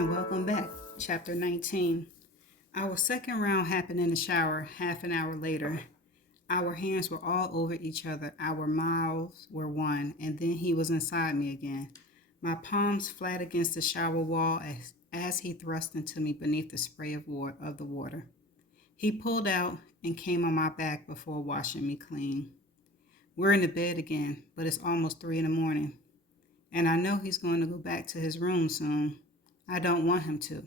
and welcome back. Chapter 19. Our second round happened in the shower half an hour later. Our hands were all over each other, our mouths were one, and then he was inside me again. My palms flat against the shower wall as he thrust into me beneath the spray of the water. He pulled out and came on my back before washing me clean. We're in the bed again, but it's almost 3 in the morning, and I know he's going to go back to his room soon. I don't want him to.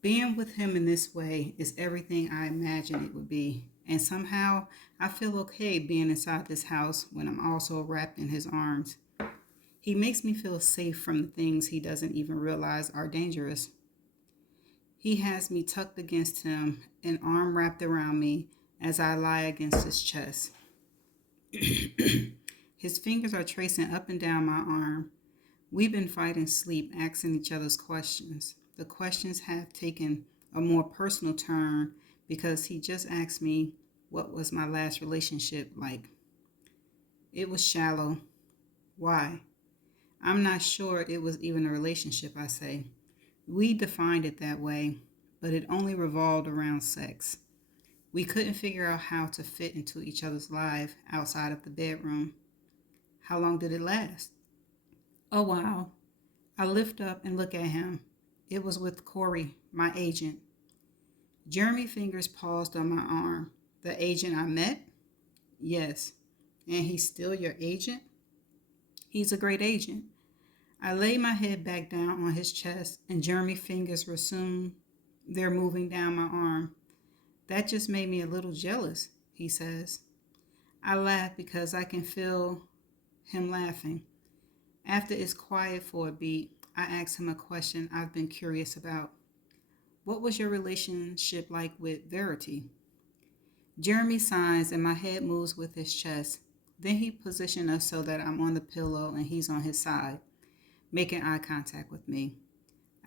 Being with him in this way is everything I imagined it would be, and somehow I feel okay being inside this house when I'm also wrapped in his arms. He makes me feel safe from the things he doesn't even realize are dangerous. He has me tucked against him, an arm wrapped around me as I lie against his chest. His fingers are tracing up and down my arm. We've been fighting sleep, asking each other's questions. The questions have taken a more personal turn because he just asked me what was my last relationship like. It was shallow. Why? I'm not sure it was even a relationship, I say. We defined it that way, but it only revolved around sex. We couldn't figure out how to fit into each other's life outside of the bedroom. How long did it last? A while. I lift up and look at him. It was with Corey, my agent. Jeremy fingers paused on my arm. The agent I met? Yes. And he's still your agent? He's a great agent. I lay my head back down on his chest, and Jeremy fingers resume their moving down my arm. That just made me a little jealous, he says. I laugh because I can feel him laughing. After it's quiet for a beat, I ask him a question I've been curious about. What was your relationship like with Verity? Jeremy signs and my head moves with his chest. Then he positions us so that I'm on the pillow and he's on his side, making eye contact with me.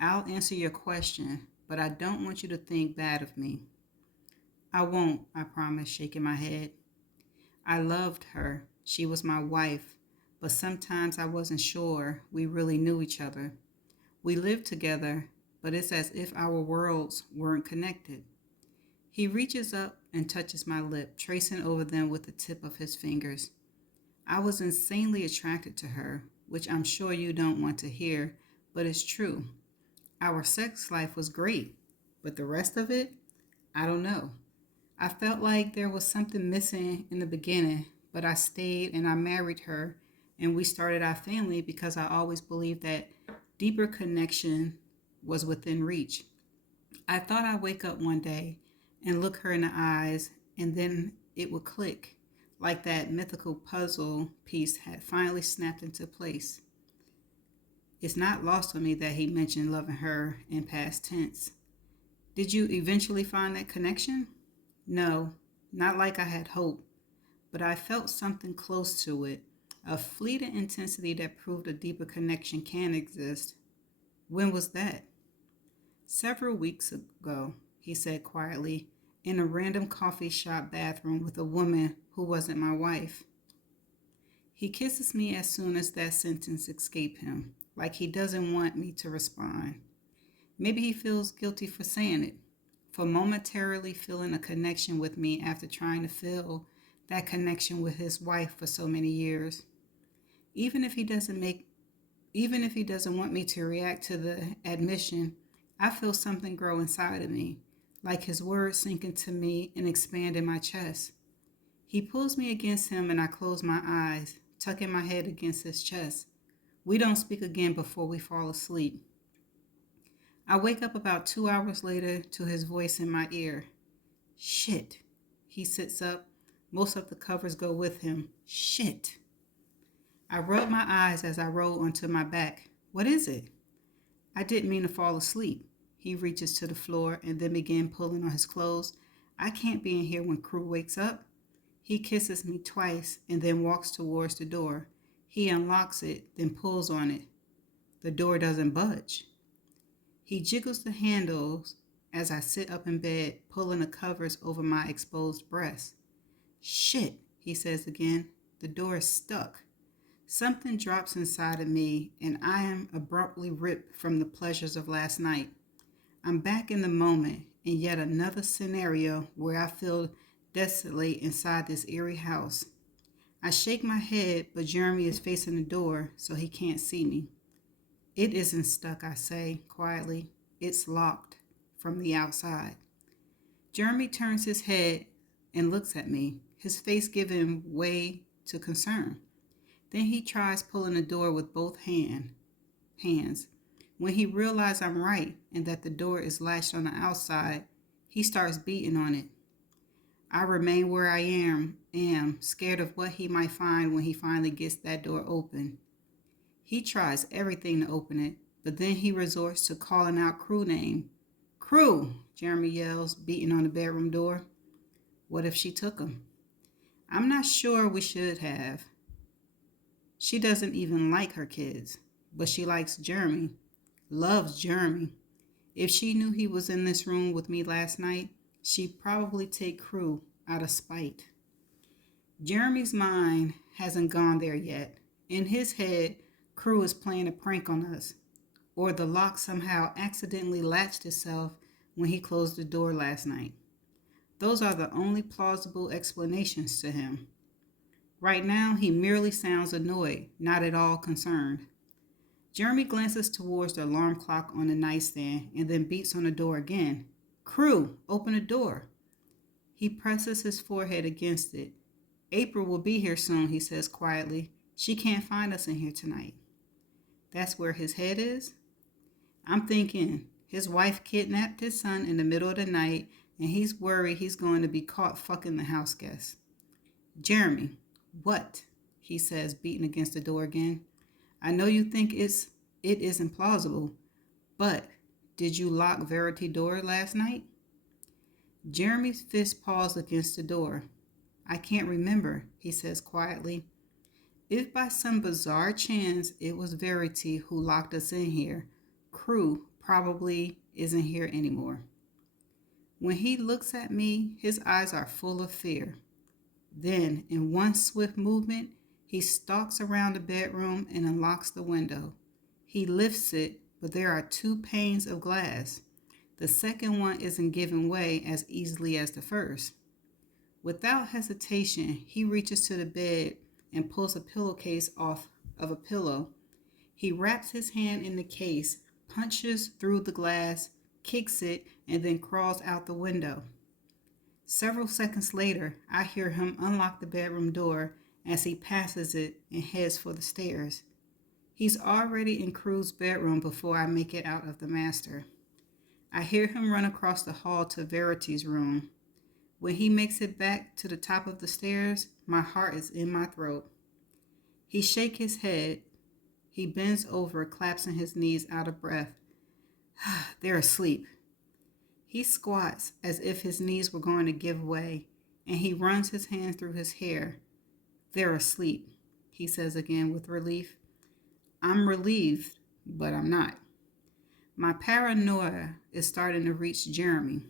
I'll answer your question, but I don't want you to think bad of me. I won't, I promise, shaking my head. I loved her. She was my wife, but sometimes I wasn't sure we really knew each other. We lived together, but it's as if our worlds weren't connected. He reaches up and touches my lip, tracing over them with the tip of his fingers. I was insanely attracted to her, which I'm sure you don't want to hear, but it's true. Our sex life was great, but the rest of it, I don't know. I felt like there was something missing in the beginning, but I stayed and I married her, and we started our family because I always believed that deeper connection was within reach. I thought I'd wake up one day and look her in the eyes, and then it would click, like that mythical puzzle piece had finally snapped into place. It's not lost on me that he mentioned loving her in past tense. Did you eventually find that connection? No, not like I had hoped, but I felt something close to it, a fleeting intensity that proved a deeper connection can exist. When was that? Several weeks ago, he said quietly, in a random coffee shop bathroom with a woman who wasn't my wife. He kisses me as soon as that sentence escapes him, like he doesn't want me to respond. Maybe he feels guilty for saying it, for momentarily feeling a connection with me after trying to feel that connection with his wife for so many years. Even if he doesn't want me to react to the admission, I feel something grow inside of me, like his words sink into me and expand in my chest. He pulls me against him and I close my eyes, tucking my head against his chest. We don't speak again before we fall asleep. I wake up about 2 hours later to his voice in my ear. Shit. He sits up. Most of the covers go with him. Shit. I rub my eyes as I roll onto my back. What is it? I didn't mean to fall asleep. He reaches to the floor and then begins pulling on his clothes. I can't be in here when crew wakes up. He kisses me twice and then walks towards the door. He unlocks it, then pulls on it. The door doesn't budge. He jiggles the handles as I sit up in bed, pulling the covers over my exposed breast. Shit, he says again. The door is stuck. Something drops inside of me, and I am abruptly ripped from the pleasures of last night. I'm back in the moment in yet another scenario where I feel desolate inside this eerie house. I shake my head, but Jeremy is facing the door, so he can't see me. It isn't stuck, I say quietly. It's locked from the outside. Jeremy turns his head and looks at me, his face giving way to concern. Then he tries pulling the door with both hands. When he realizes I'm right and that the door is latched on the outside, he starts beating on it. I remain where I am scared of what he might find when he finally gets that door open. He tries everything to open it, but then he resorts to calling out crew name. Crew, Jeremy yells, beating on the bedroom door. What if she took him? I'm not sure we should have. She doesn't even like her kids, but she likes Jeremy, loves Jeremy. If she knew he was in this room with me last night, she'd probably take Crew out of spite. Jeremy's mind hasn't gone there yet. In his head, Crew is playing a prank on us, or the lock somehow accidentally latched itself when he closed the door last night. Those are the only plausible explanations to him. Right now, he merely sounds annoyed, not at all concerned. Jeremy glances towards the alarm clock on the nightstand and then beats on the door again. Crew, open the door. He presses his forehead against it. April will be here soon, he says quietly. She can't find us in here tonight. That's where his head is? I'm thinking his wife kidnapped his son in the middle of the night and he's worried he's going to be caught fucking the house guest. Jeremy, what? He says, beating against the door again. I know you think it isn't plausible, but did you lock Verity's door last night? Jeremy's fist paws against the door. I can't remember, he says quietly. If by some bizarre chance it was Verity who locked us in here, Crew probably isn't here anymore. When he looks at me, his eyes are full of fear. Then, in one swift movement, he stalks around the bedroom and unlocks the window. He lifts it, but there are two panes of glass. The second one isn't giving way as easily as the first. Without hesitation, he reaches to the bed and pulls a pillowcase off of a pillow. He wraps his hand in the case, punches through the glass, kicks it, and then crawls out the window. Several seconds later, I hear him unlock the bedroom door as he passes it and heads for the stairs. He's already in Crew's bedroom before I make it out of the master. I hear him run across the hall to Verity's room. When he makes it back to the top of the stairs, my heart is in my throat. He shakes his head. He bends over, collapsing his knees out of breath. They're asleep. He squats as if his knees were going to give way, and he runs his hand through his hair. They're asleep, he says again with relief. I'm relieved, but I'm not. My paranoia is starting to reach Jeremy.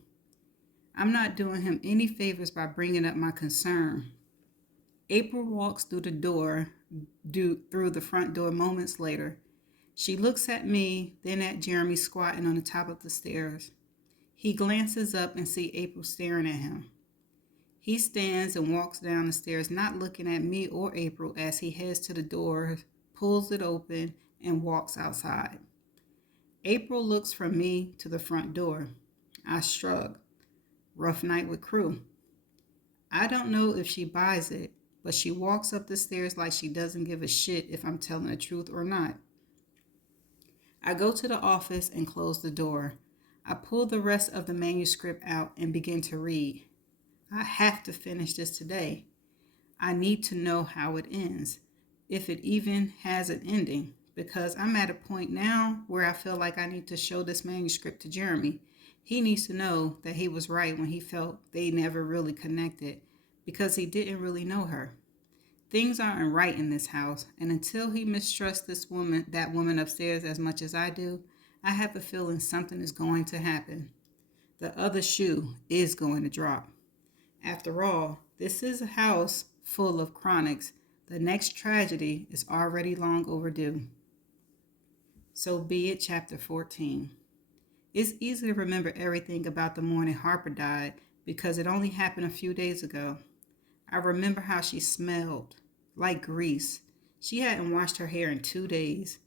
I'm not doing him any favors by bringing up my concern. April walks through the front door moments later. She looks at me, then at Jeremy squatting on the top of the stairs. He glances up and sees April staring at him. He stands and walks down the stairs, not looking at me or April as he heads to the door, pulls it open, and walks outside. April looks from me to the front door. I shrug. Rough night with Crew. I don't know if she buys it, but she walks up the stairs like she doesn't give a shit if I'm telling the truth or not. I go to the office and close the door. I pull the rest of the manuscript out and begin to read. I have to finish this today. I need to know how it ends, if it even has an ending, because I'm at a point now where I feel like I need to show this manuscript to Jeremy. He needs to know that he was right when he felt they never really connected, because he didn't really know her. Things aren't right in this house, and until he mistrusts that woman upstairs as much as I do, I have a feeling something is going to happen. The other shoe is going to drop. After all, this is a house full of chronics. The next tragedy is already long overdue. So be it, chapter 14. It's easy to remember everything about the morning Harper died because it only happened a few days ago. I remember how she smelled, like grease. She hadn't washed her hair in 2 days.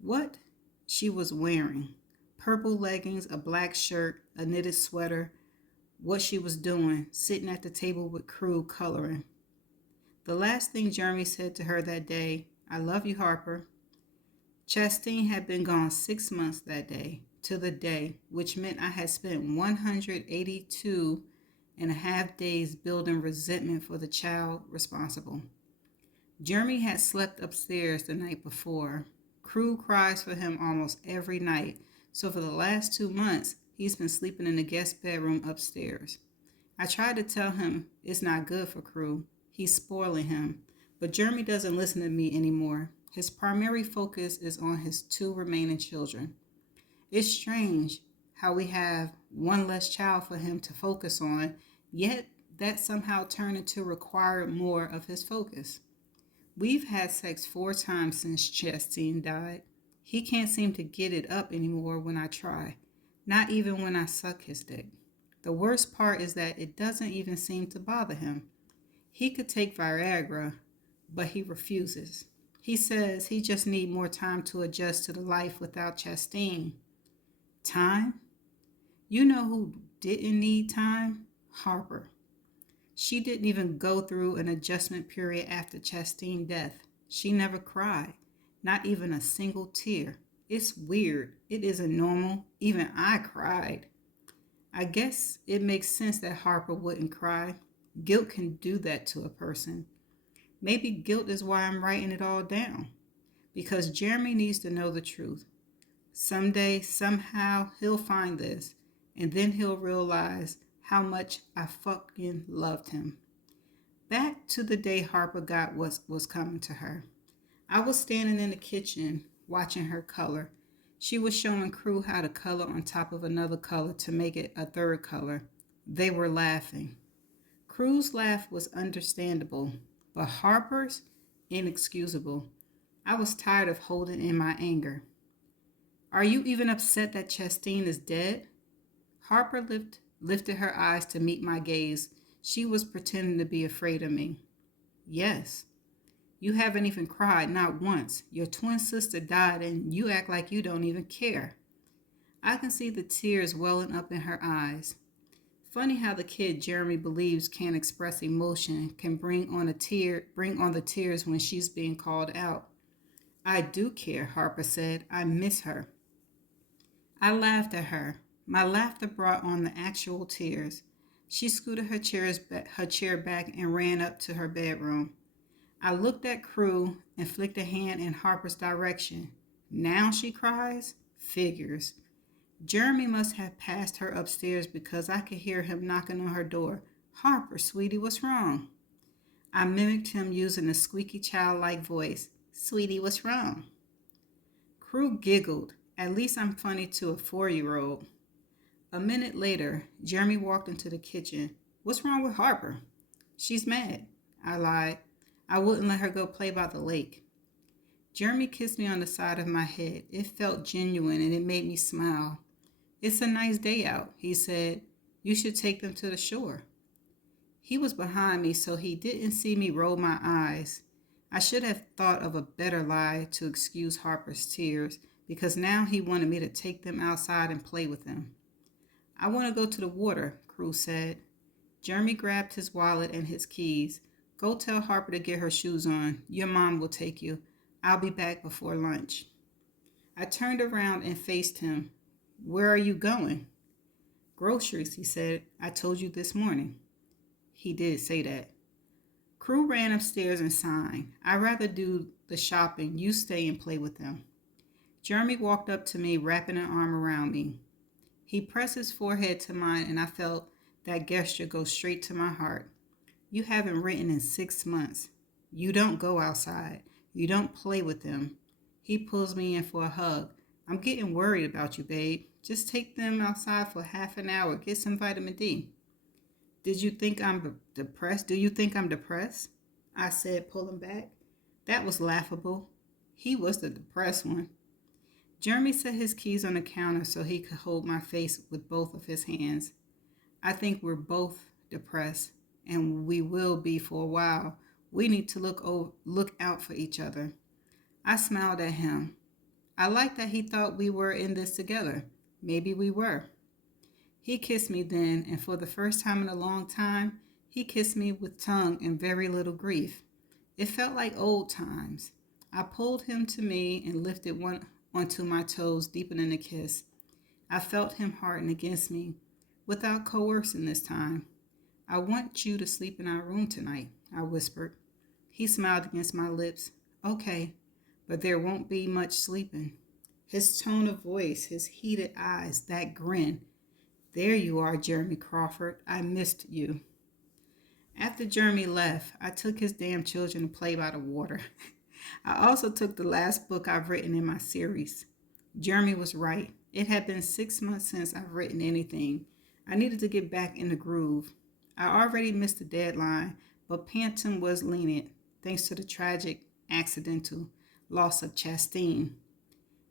What she was wearing: purple leggings, a black shirt, a knitted sweater. What she was doing, sitting at the table with Crew coloring. The last thing Jeremy said to her that day: "I love you, Harper." Chastine had been gone 6 months that day, to the day, which meant I had spent 182 and a half days building resentment for the child responsible. Jeremy had slept upstairs the night before. Crew cries for him almost every night, so for the last 2 months, he's been sleeping in the guest bedroom upstairs. I tried to tell him it's not good for Crew. He's spoiling him. But Jeremy doesn't listen to me anymore. His primary focus is on his 2 remaining children. It's strange how we have one less child for him to focus on, yet that somehow turned into required more of his focus. We've had sex 4 times since Chastine died. He can't seem to get it up anymore when I try, not even when I suck his dick. The worst part is that it doesn't even seem to bother him. He could take Viagra, but he refuses. He says he just needs more time to adjust to the life without Chastine. Time? You know who didn't need time? Harper. She didn't even go through an adjustment period after Chastine's death. She never cried, not even a single tear. It's weird. It isn't normal. Even I cried. I guess it makes sense that Harper wouldn't cry. Guilt can do that to a person. Maybe guilt is why I'm writing it all down. Because Jeremy needs to know the truth. Someday, somehow, he'll find this, and then he'll realize how much I fucking loved him. Back to the day Harper got what was coming to her. I was standing in the kitchen watching her color. She was showing Crew how to color on top of another color to make it a third color. They were laughing. Crew's laugh was understandable, but Harper's inexcusable. I was tired of holding in my anger. Are you even upset that Chastine is dead? Harper lifted her eyes to meet my gaze. She was pretending to be afraid of me. Yes. You haven't even cried, not once. Your twin sister died and you act like you don't even care. I can see the tears welling up in her eyes. Funny how the kid Jeremy believes can't express emotion can bring on the tears when she's being called out. I do care, Harper said. I miss her. I laughed at her. My laughter brought on the actual tears. She scooted her chair back and ran up to her bedroom. I looked at Crew and flicked a hand in Harper's direction. Now she cries? Figures. Jeremy must have passed her upstairs because I could hear him knocking on her door. Harper, sweetie, what's wrong? I mimicked him using a squeaky childlike voice. Sweetie, what's wrong? Crew giggled. At least I'm funny to a 4-year-old. A minute later, Jeremy walked into the kitchen. What's wrong with Harper? She's mad. I lied. I wouldn't let her go play by the lake. Jeremy kissed me on the side of my head. It felt genuine and it made me smile. It's a nice day out, he said. You should take them to the shore. He was behind me, so he didn't see me roll my eyes. I should have thought of a better lie to excuse Harper's tears, because now he wanted me to take them outside and play with them. I want to go to the water, Crew said. Jeremy grabbed his wallet and his keys. Go tell Harper to get her shoes on. Your mom will take you. I'll be back before lunch. I turned around and faced him. Where are you going? Groceries, he said. I told you this morning. He did say that. Crew ran upstairs and signed. I'd rather do the shopping. You stay and play with them. Jeremy walked up to me, wrapping an arm around me. He pressed his forehead to mine, and I felt that gesture go straight to my heart. You haven't written in 6 months. You don't go outside. You don't play with them. He pulls me in for a hug. I'm getting worried about you, babe. Just take them outside for half an hour. Get some vitamin D. Did you think I'm depressed? Do you think I'm depressed? I said, pulling back. That was laughable. He was the depressed one. Jeremy set his keys on the counter so he could hold my face with both of his hands. I think we're both depressed, and we will be for a while. We need to look out for each other. I smiled at him. I liked that he thought we were in this together. Maybe we were. He kissed me then, and for the first time in a long time, he kissed me with tongue and very little grief. It felt like old times. I pulled him to me and lifted one onto my toes, deepening the kiss. I felt him harden against me, without coercing this time. I want you to sleep in our room tonight, I whispered. He smiled against my lips. Okay, but there won't be much sleeping. His tone of voice, his heated eyes, that grin. There you are, Jeremy Crawford. I missed you. After Jeremy left, I took his damn children to play by the water. I also took the last book I've written in my series. Jeremy was right. It had been 6 months since I've written anything. I needed to get back in the groove. I already missed the deadline, but Panton was lenient, thanks to the tragic, accidental loss of Chastine.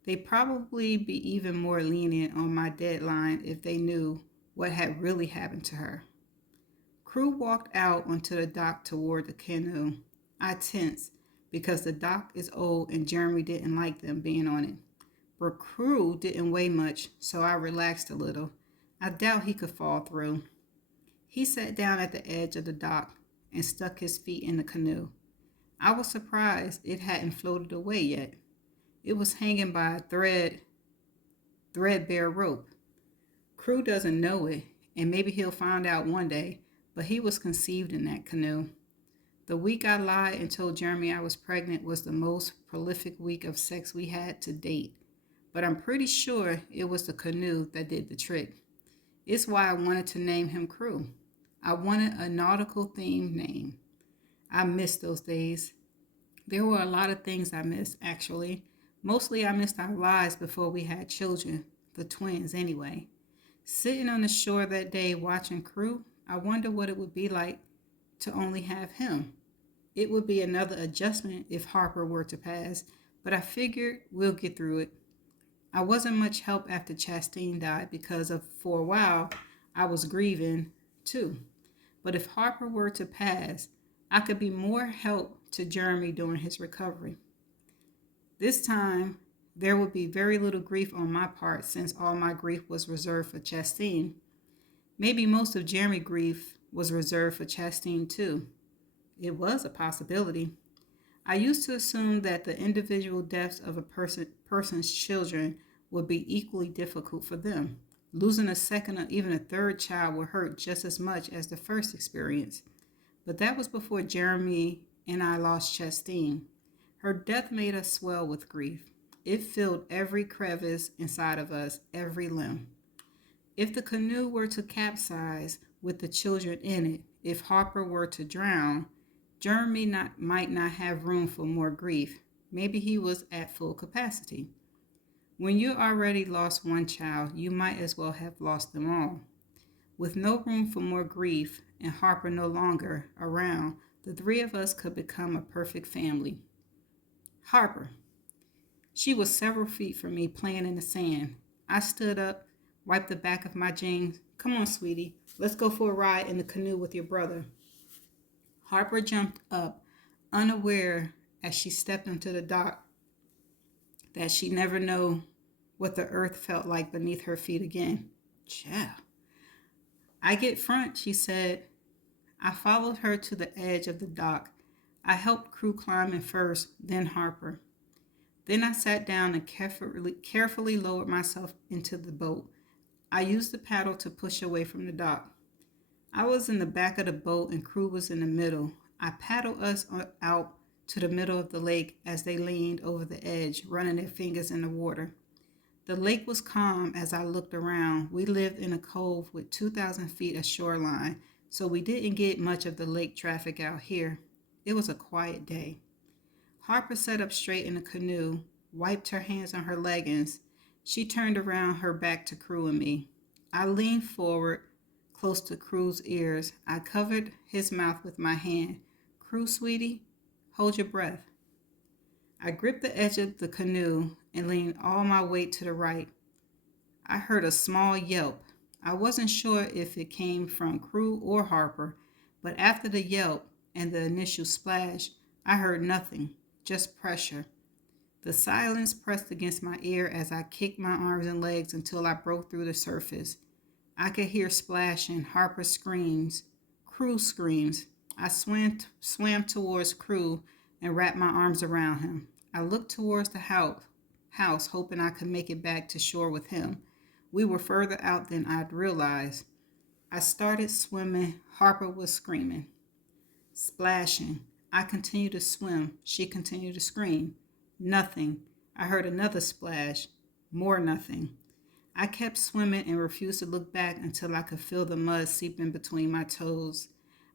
They'd probably be even more lenient on my deadline if they knew what had really happened to her. Crew walked out onto the dock toward the canoe. I tensed because the dock is old and Jeremy didn't like them being on it. But Crew didn't weigh much, so I relaxed a little. I doubt he could fall through. He sat down at the edge of the dock and stuck his feet in the canoe. I was surprised it hadn't floated away yet. It was hanging by a threadbare rope. Crew doesn't know it, and maybe he'll find out one day, but he was conceived in that canoe. The week I lied and told Jeremy I was pregnant was the most prolific week of sex we had to date. But I'm pretty sure it was the canoe that did the trick. It's why I wanted to name him Crew. I wanted a nautical themed name. I missed those days. There were a lot of things I missed, actually. Mostly I missed our lives before we had children, the twins anyway. Sitting on the shore that day watching Crew, I wonder what it would be like to only have him. It would be another adjustment if Harper were to pass, but I figured we'll get through it. I wasn't much help after Chastine died because for a while I was grieving too. But if Harper were to pass, I could be more help to Jeremy during his recovery. This time, there would be very little grief on my part since all my grief was reserved for Chastine. Maybe most of Jeremy's grief was reserved for Chastine too. It was a possibility. I used to assume that the individual deaths of a person's children would be equally difficult for them. Losing a second or even a third child would hurt just as much as the first experience. But that was before Jeremy and I lost Chastine. Her death made us swell with grief. It filled every crevice inside of us, every limb. If the canoe were to capsize with the children in it, if Harper were to drown, Jeremy might not have room for more grief. Maybe he was at full capacity. When you already lost one child, you might as well have lost them all. With no room for more grief and Harper no longer around, the three of us could become a perfect family. Harper. She was several feet from me playing in the sand. I stood up, wiped the back of my jeans. Come on, sweetie. Let's go for a ride in the canoe with your brother. Harper jumped up, unaware as she stepped onto the dock that she'd never know what the earth felt like beneath her feet again. Child. I get front, she said. I followed her to the edge of the dock. I helped Crew climb in first, then Harper. Then I sat down and carefully lowered myself into the boat. I used the paddle to push away from the dock. I was in the back of the boat and Crew was in the middle. I paddled us out to the middle of the lake as they leaned over the edge, running their fingers in the water. The lake was calm as I looked around. We lived in a cove with 2,000 feet of shoreline, so we didn't get much of the lake traffic out here. It was a quiet day. Harper sat up straight in the canoe, wiped her hands on her leggings. She turned around, her back to Crew and me. I leaned forward, close to Crew's ears. I covered his mouth with my hand. Crew, sweetie? Hold your breath. I gripped the edge of the canoe and leaned all my weight to the right. I heard a small yelp. I wasn't sure if it came from Crew or Harper, but after the yelp and the initial splash, I heard nothing, just pressure. The silence pressed against my ear as I kicked my arms and legs until I broke through the surface. I could hear splashing, Harper screams, Crew screams. I swam towards Crew and wrapped my arms around him. I looked towards the house, hoping I could make it back to shore with him. We were further out than I'd realized. I started swimming. Harper was screaming, splashing. I continued to swim. She continued to scream. Nothing. I heard another splash. More nothing. I kept swimming and refused to look back until I could feel the mud seeping between my toes.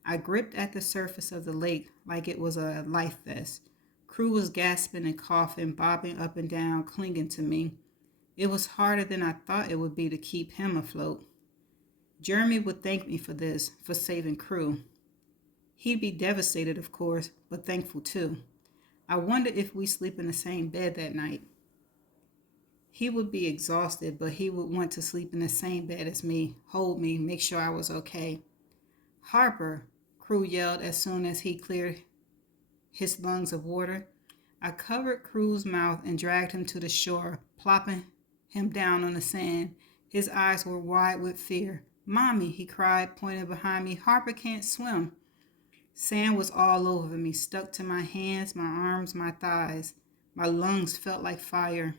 I gripped at the surface of the lake like it was a life vest. Crew was gasping and coughing, bobbing up and down, clinging to me. It was harder than I thought it would be to keep him afloat. Jeremy would thank me for this, for saving Crew. He'd be devastated, of course, but thankful too. I wondered if we sleep in the same bed that night. He would be exhausted, but he would want to sleep in the same bed as me, hold me, make sure I was okay. Harper, Crew yelled as soon as he cleared his lungs of water. I covered Crew's mouth and dragged him to the shore, plopping him down on the sand. His eyes were wide with fear. Mommy, he cried, pointing behind me. Harper can't swim. Sand was all over me, stuck to my hands, my arms, my thighs. My lungs felt like fire.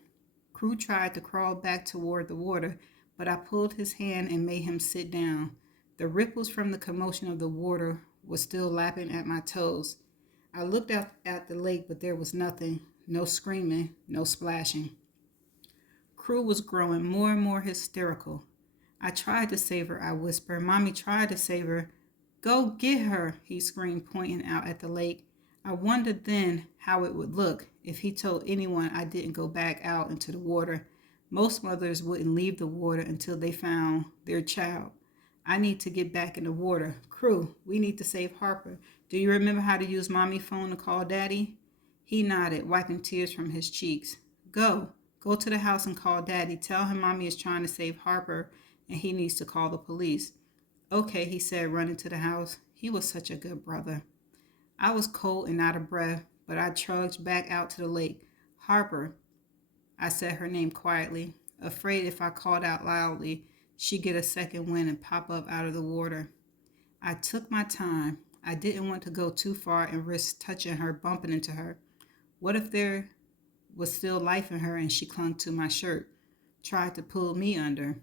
Crew tried to crawl back toward the water, but I pulled his hand and made him sit down. The ripples from the commotion of the water were still lapping at my toes. I looked out at the lake, but there was nothing. No screaming, no splashing. Crew was growing more and more hysterical. I tried to save her, I whispered. Mommy tried to save her. Go get her, he screamed, pointing out at the lake. I wondered then how it would look if he told anyone I didn't go back out into the water. Most mothers wouldn't leave the water until they found their child. I need to get back in the water. Crew, we need to save Harper. Do you remember how to use Mommy's phone to call Daddy? He nodded, wiping tears from his cheeks. Go to the house and call Daddy. Tell him Mommy is trying to save Harper and he needs to call the police. Okay, he said, running to the house. He was such a good brother. I was cold and out of breath, but I trudged back out to the lake. Harper, I said her name quietly, afraid if I called out loudly, she'd get a second wind and pop up out of the water. I took my time. I didn't want to go too far and risk touching her, bumping into her. What if there was still life in her and she clung to my shirt, tried to pull me under?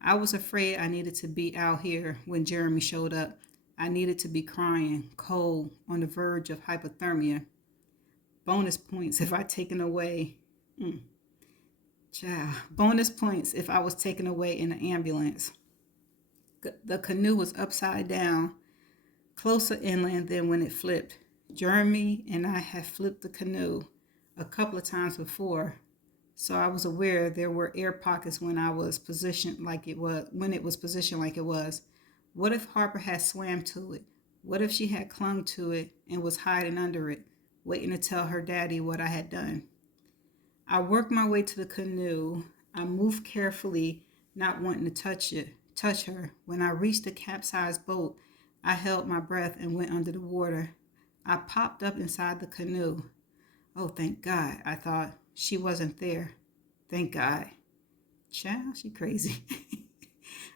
I was afraid I needed to be out here when Jeremy showed up. I needed to be crying, cold, on the verge of hypothermia. Bonus points if I taken away. Bonus points if I was taken away in an ambulance. The canoe was upside down, closer inland than when it flipped. Jeremy and I had flipped the canoe a couple of times before, so I was aware there were air pockets when it was positioned like it was. What if Harper had swam to it? What if she had clung to it and was hiding under it, waiting to tell her daddy what I had done? I worked my way to the canoe. I moved carefully, not wanting to touch her. When I reached the capsized boat, I held my breath and went under the water. I popped up inside the canoe. Oh, thank God, I thought. She wasn't there. Thank God. Child, she crazy.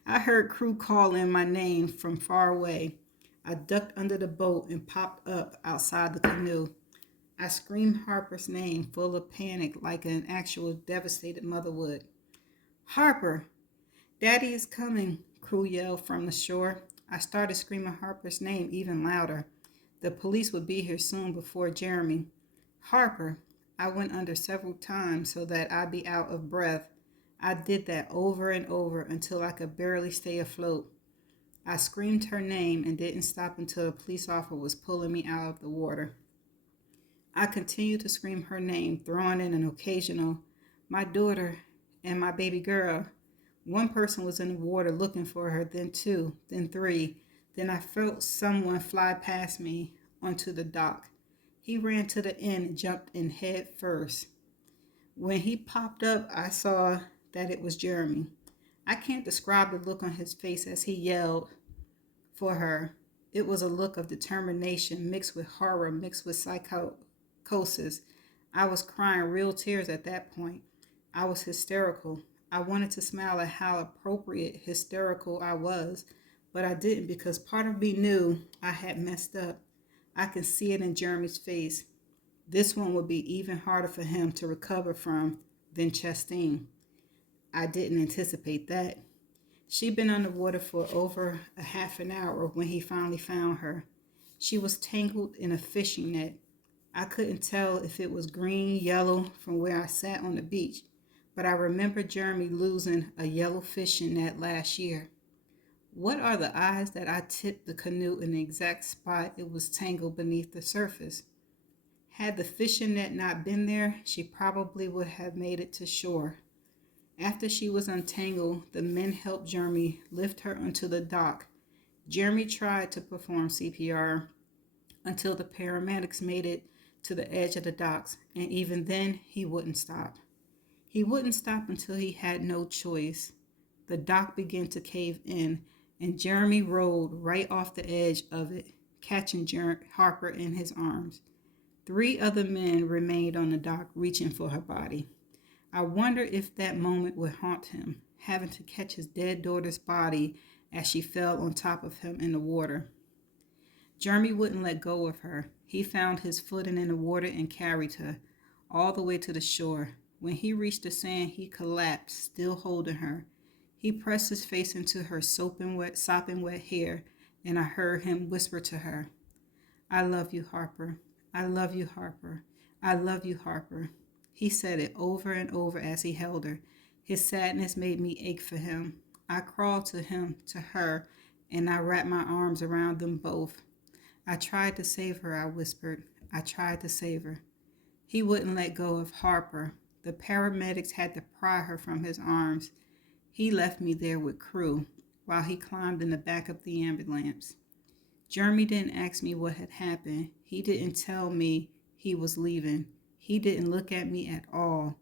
I heard Crew calling my name from far away. I ducked under the boat and popped up outside the canoe. I screamed Harper's name, full of panic, like an actual devastated mother would. Harper! Daddy is coming, Crew yelled from the shore. I started screaming Harper's name even louder. The police would be here soon before Jeremy. Harper! I went under several times so that I'd be out of breath. I did that over and over until I could barely stay afloat. I screamed her name and didn't stop until a police officer was pulling me out of the water. I continued to scream her name, throwing in an occasional, my daughter and my baby girl. One person was in the water looking for her, then two, then three. Then I felt someone fly past me, onto the dock. He ran to the end and jumped in head first. When he popped up, I saw that it was Jeremy. I can't describe the look on his face as he yelled for her. It was a look of determination mixed with horror, mixed with psychosis. I was crying real tears at that point. I was hysterical. I wanted to smile at how appropriate hysterical I was, but I didn't because part of me knew I had messed up. I could see it in Jeremy's face. This one would be even harder for him to recover from than Chastain. I didn't anticipate that. She'd been underwater for over a half an hour when he finally found her. She was tangled in a fishing net. I couldn't tell if it was green, yellow from where I sat on the beach, but I remember Jeremy losing a yellow fishing net last year. What are the odds that I tipped the canoe in the exact spot it was tangled beneath the surface? Had the fishing net not been there, she probably would have made it to shore. After she was untangled, the men helped Jeremy lift her onto the dock. Jeremy tried to perform CPR until the paramedics made it to the edge of the docks, and even then, he wouldn't stop. He wouldn't stop until he had no choice. The dock began to cave in, and Jeremy rolled right off the edge of it, catching Harper in his arms. 3 other men remained on the dock, reaching for her body. I wonder if that moment would haunt him, having to catch his dead daughter's body as she fell on top of him in the water. Jeremy wouldn't let go of her. He found his footing in the water and carried her all the way to the shore. When he reached the sand, he collapsed, still holding her. He pressed his face into her sopping wet hair, and I heard him whisper to her, "I love you, Harper. I love you, Harper. I love you, Harper." He said it over and over as he held her. His sadness made me ache for him. I crawled to her, and I wrapped my arms around them both. "I tried to save her," I whispered. "I tried to save her." He wouldn't let go of Harper. The paramedics had to pry her from his arms. He left me there with crew while he climbed in the back of the ambulance. Jeremy didn't ask me what had happened. He didn't tell me he was leaving. He didn't look at me at all.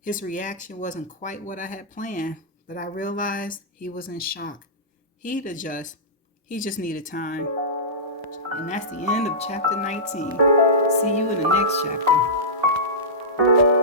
His reaction wasn't quite what I had planned, but I realized he was in shock. He'd adjust. He just needed time. And that's the end of chapter 19. See you in the next chapter.